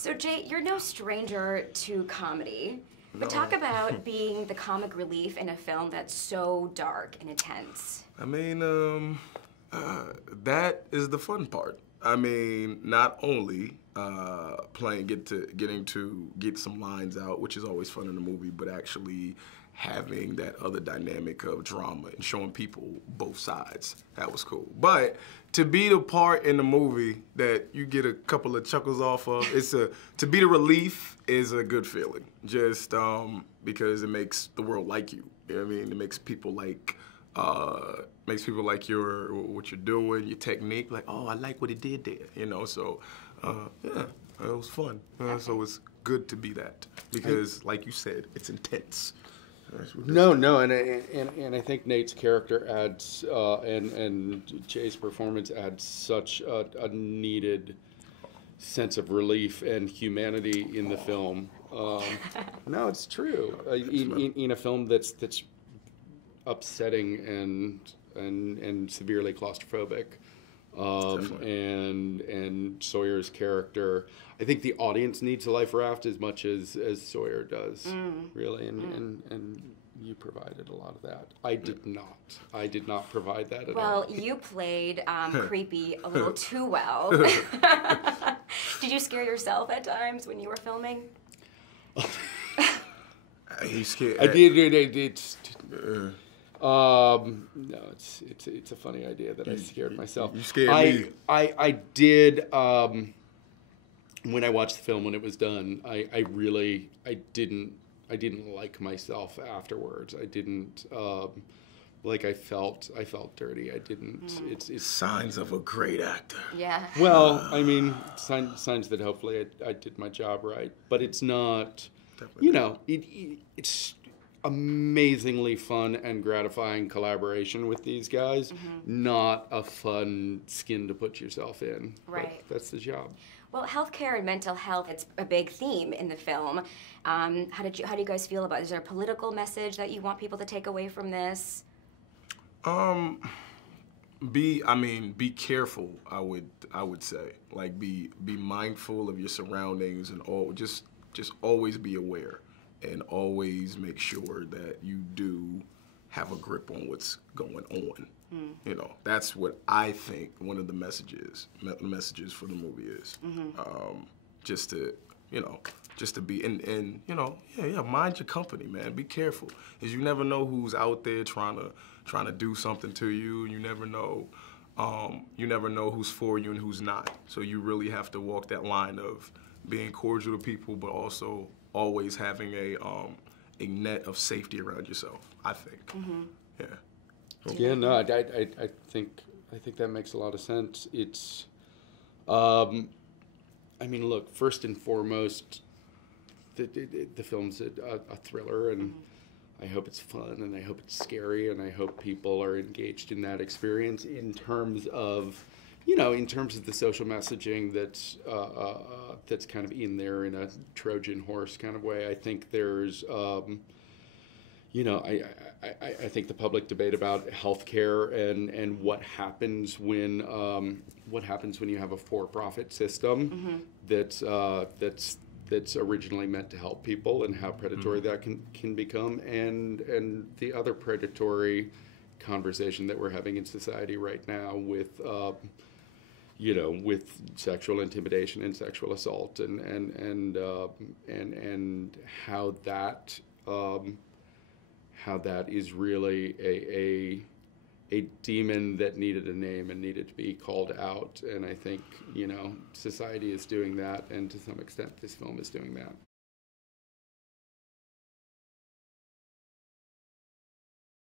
So Jay, you're no stranger to comedy, but talk about being the comic relief in a film that's so dark and intense. I mean, that is the fun part. I mean, not only getting to get some lines out, which is always fun in a movie, but actually having that other dynamic of drama and showing people both sides. That was cool. But to be the part in the movie that you get a couple of chuckles off of, to be the relief is a good feeling. Just because it makes the world like you. You know what I mean? It makes people like what you're doing, your technique. Like, oh, I like what he did there. You know, so yeah, it was fun. So it's good to be that because, like you said, it's intense. No, and I think Nate's character adds, and Jay's performance adds such a needed sense of relief and humanity in the film. No, it's true. In a film that's upsetting and severely claustrophobic. And Sawyer's character, I think the audience needs a life raft as much as Sawyer does, really, and you provided a lot of that. I did not. I did not provide that at all. Well, you played creepy a little too well. Did you scare yourself at times when you were filming? He's scared. I did. No, it's a funny idea that I scared myself. You scared me. I did, when I watched the film when it was done, I didn't like myself afterwards. I didn't, I felt dirty. I didn't, it's signs of a great actor. Yeah. Well, I mean, signs that hopefully I did my job right, but it's not, Definitely. You know, it's amazingly fun and gratifying collaboration with these guys. Not a fun skin to put yourself in. Right. But that's the job. Well, healthcare and mental health, it's a big theme in the film. How do you guys feel about it? Is there a political message that you want people to take away from this? Be careful, I would say. Like be mindful of your surroundings and just always be aware. And always make sure that you do have a grip on what's going on. You know, that's what I think one of the messages for the movie is. Just to be, and mind your company, man. Be careful, because you never know who's out there trying to do something to you. You never know who's for you and who's not. So you really have to walk that line of being cordial to people, but also always having a net of safety around yourself, I think. Yeah. Yeah, no, I think that makes a lot of sense. It's, I mean, look, first and foremost, the film's a thriller, and I hope it's fun, and I hope it's scary, and I hope people are engaged in that experience in terms of, in terms of the social messaging that's kind of in there in a Trojan horse kind of way. I think there's, I think the public debate about healthcare and what happens when you have a for-profit system that's originally meant to help people, and how predatory that can become, and the other predatory conversation that we're having in society right now with with sexual intimidation and sexual assault, and how that is really a demon that needed a name and needed to be called out. And I think society is doing that, and to some extent this film is doing that.